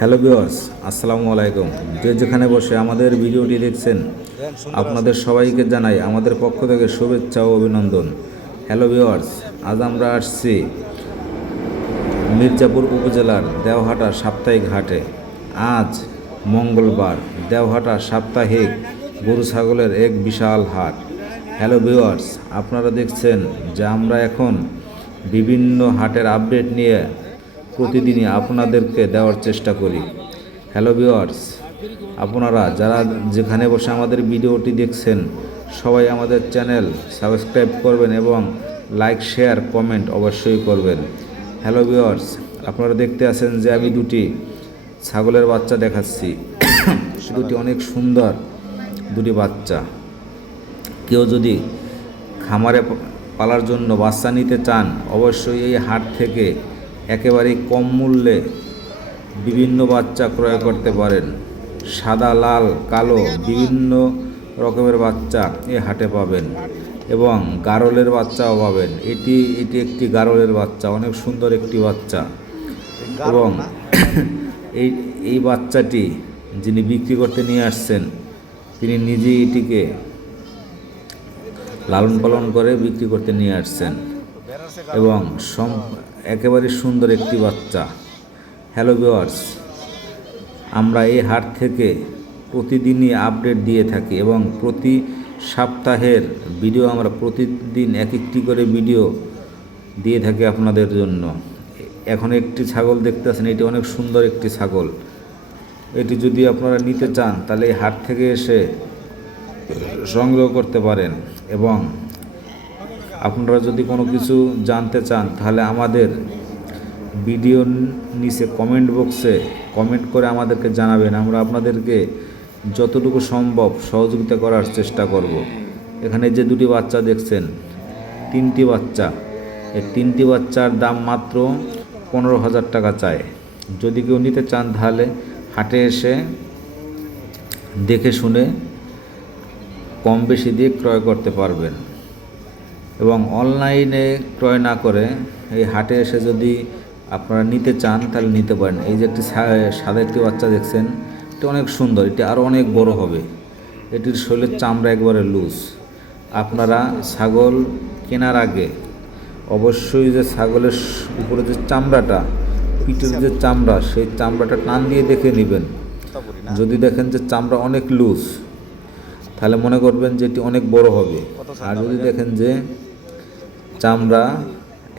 Hello viewers, আসসালামু আলাইকুম। যে যেখানে বসে আমাদের ভিডিওটি দেখছেন, আপনাদের সবাইকে জানাই আমাদের পক্ষ থেকে শুভেচ্ছা ও অভিনন্দন। হ্যালো ভিউয়ার্স, আজ আমরা আসছি মির্জাপুর উপজেলার দেওহাটা সাপ্তাহিক হাটে। আজ মঙ্গলবার দেওহাটা সাপ্তাহিক গরু ছাগলের এক বিশাল হাট। হ্যালো ভিউয়ার্স, আপনারা দেখছেন যে আমরা এখন বিভিন্ন হাটের আপডেট নিয়ে প্রতিদিনই আপনাদেরকে দেওয়ার চেষ্টা করি। হ্যালো ভিউয়ার্স, আপনারা যারা যেখানে বসে আমাদের ভিডিওটি দেখছেন সবাই আমাদের চ্যানেল সাবস্ক্রাইব করবেন এবং লাইক শেয়ার কমেন্ট অবশ্যই করবেন। হ্যালো ভিউয়ার্স, আপনারা দেখতে আছেন যে আমি দুটি ছাগলের বাচ্চা দেখাচ্ছি। দুটি অনেক সুন্দর দুটি বাচ্চা। কেউ যদি খামারে পালার জন্য বাচ্চা নিতে চান অবশ্যই এই হাট থেকে একেবারেই কম মূল্যে বিভিন্ন বাচ্চা ক্রয় করতে পারেন। সাদা, লাল, কালো বিভিন্ন রকমের বাচ্চা এই হাটে পাবেন এবং গারলের বাচ্চাও পাবেন। এটি একটি গারলের বাচ্চা, অনেক সুন্দর একটি বাচ্চা। এবং এই বাচ্চাটি যিনি বিক্রি করতে নিয়ে আসছেন তিনি নিজেই এটিকে লালন পালন করে বিক্রি করতে নিয়ে আসছেন এবং একেবারে সুন্দর একটি বাচ্চা। হ্যালো ভিউয়ার্স, আমরা এই হাট থেকে প্রতিদিনই আপডেট দিয়ে থাকি এবং প্রতি সপ্তাহের ভিডিও আমরা প্রতিদিন এক একটি করে ভিডিও দিয়ে থাকি আপনাদের জন্য। এখন একটি ছাগল দেখতে পাচ্ছেন, এটি অনেক সুন্দর একটি ছাগল। এটি যদি আপনারা নিতে চান তাহলে এই হাট থেকে এসে সংগ্রহ করতে পারেন এবং আপনারা যদি কোনো কিছু জানতে চান তাহলে আমাদের ভিডিও নিচে কমেন্ট বক্সে কমেন্ট করে আমাদেরকে জানাবেন। আমরা আপনাদেরকে যতটুকু সম্ভব সহযোগিতা করার চেষ্টা করব। এখানে যে দুটি বাচ্চা দেখছেন, তিনটি বাচ্চা, এই তিনটি বাচ্চার দাম মাত্র 15,000 টাকা চায়। যদি কেউ নিতে চান তাহলে হাটে এসে দেখে শুনে কম বেশি দিয়ে ক্রয় করতে পারবেন এবং অনলাইনে ক্রয় না করে এই হাটে এসে যদি আপনারা নিতে চান তাহলে নিতে পারেন। এই যে একটি সাদা একটি বাচ্চা দেখছেন, এটি অনেক সুন্দর, এটি আরও অনেক বড় হবে। এটির শরীরের চামড়া একবারে লুজ। আপনারা ছাগল কেনার আগে অবশ্যই যে ছাগলের উপরে যে চামড়াটা, পিঠের যে চামড়া, সেই চামড়াটা টান দিয়ে দেখে নেবেন। যদি দেখেন যে চামড়া অনেক লুজ তাহলে মনে করবেন যে এটি অনেক বড় হবে। আর যদি দেখেন যে চামড়া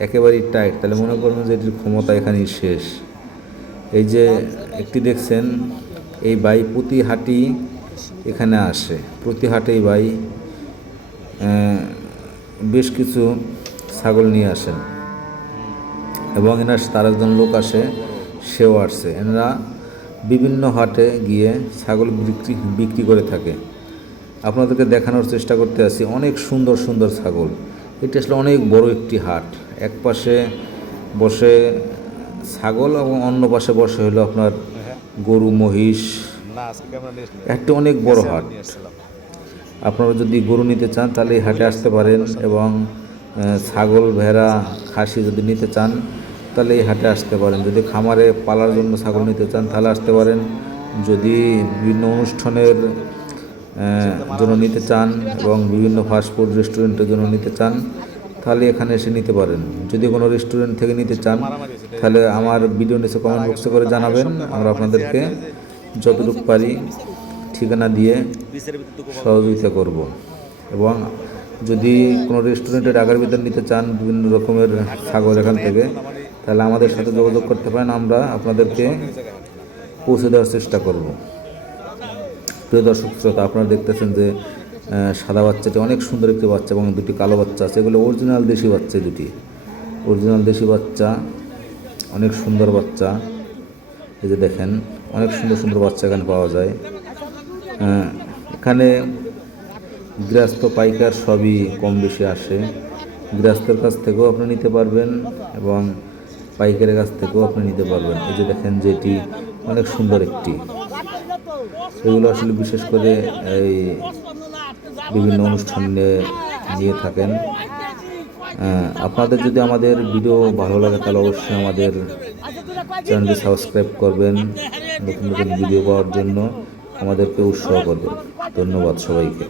একেবারেই টাইট তাহলে মনে করবেন যে এটির ক্ষমতা এখানেই শেষ। এই যে একটি দেখছেন, এই ভাই প্রতি হাটই এখানে আসে, প্রতি হাটেই ভাই বেশ কিছু ছাগল নিয়ে আসেন এবং এনার তার একজন লোক আসে, সেও আসছে। এনারা বিভিন্ন হাটে গিয়ে ছাগল বিক্রি করে থাকে। আপনাদেরকে দেখানোর চেষ্টা করতে আসি অনেক সুন্দর সুন্দর ছাগল। এটি আসলে অনেক বড় একটি হাট। এক পাশে বসে ছাগল এবং অন্য পাশে বসে হলো আপনার গরু, মহিষ। একটি অনেক বড় হাট। আপনারা যদি গরু নিতে চান তাহলে এই হাটে আসতে পারেন এবং ছাগল, ভেড়া, খাসি যদি নিতে চান তাহলে এই হাটে আসতে পারেন। যদি খামারে পালার জন্য ছাগল নিতে চান তাহলে আসতে পারেন। যদি বিভিন্ন অনুষ্ঠানের জন্য নিতে চান এবং বিভিন্ন ফাস্টফুড রেস্টুরেন্টের জন্য নিতে চান তাহলে এখানে এসে নিতে পারেন। যদি কোনো রেস্টুরেন্ট থেকে নিতে চান তাহলে আমার ভিডিও নিচে কমেন্ট বক্সে করে জানাবেন। আমরা আপনাদেরকে যতটুকু পারি ঠিকানা দিয়ে সহযোগিতা করব। এবং যদি কোনো রেস্টুরেন্টে ঢাকার ভিতরে নিতে চান বিভিন্ন রকমের ছাগল এখান থেকে তাহলে আমাদের সাথে যোগাযোগ করতে পারেন, আমরা আপনাদেরকে পৌঁছে দেওয়ার চেষ্টা করব। প্রিয় দর্শক শ্রোতা, আপনারা দেখতেছেন যে সাদা বাচ্চাটি অনেক সুন্দর একটি বাচ্চা এবং দুটি কালো বাচ্চা আছে। এগুলো অরিজিনাল দেশি বাচ্চা, দুটি অরিজিনাল দেশি বাচ্চা, অনেক সুন্দর বাচ্চা। এই যে দেখেন অনেক সুন্দর সুন্দর বাচ্চা এখানে পাওয়া যায়। এখানে গৃহস্থ, পাইকার সবই কম বেশি আসে। গৃহস্থের কাছ থেকেও আপনি নিতে পারবেন এবং পাইকারের কাছ থেকেও আপনি নিতে পারবেন। এই যে দেখেন যে এটি অনেক সুন্দর একটি। এগুলো আসলে বিশেষ করে এই বিভিন্ন অনুষ্ঠানে নিয়ে থাকেন। আপনাদের যদি আমাদের ভিডিও ভালো লাগে তাহলে অবশ্যই আমাদের চ্যানেলটি সাবস্ক্রাইব করবেন, নতুন নতুন ভিডিও পাওয়ার জন্য আমাদেরকে উৎসাহ করবেন। ধন্যবাদ সবাইকে।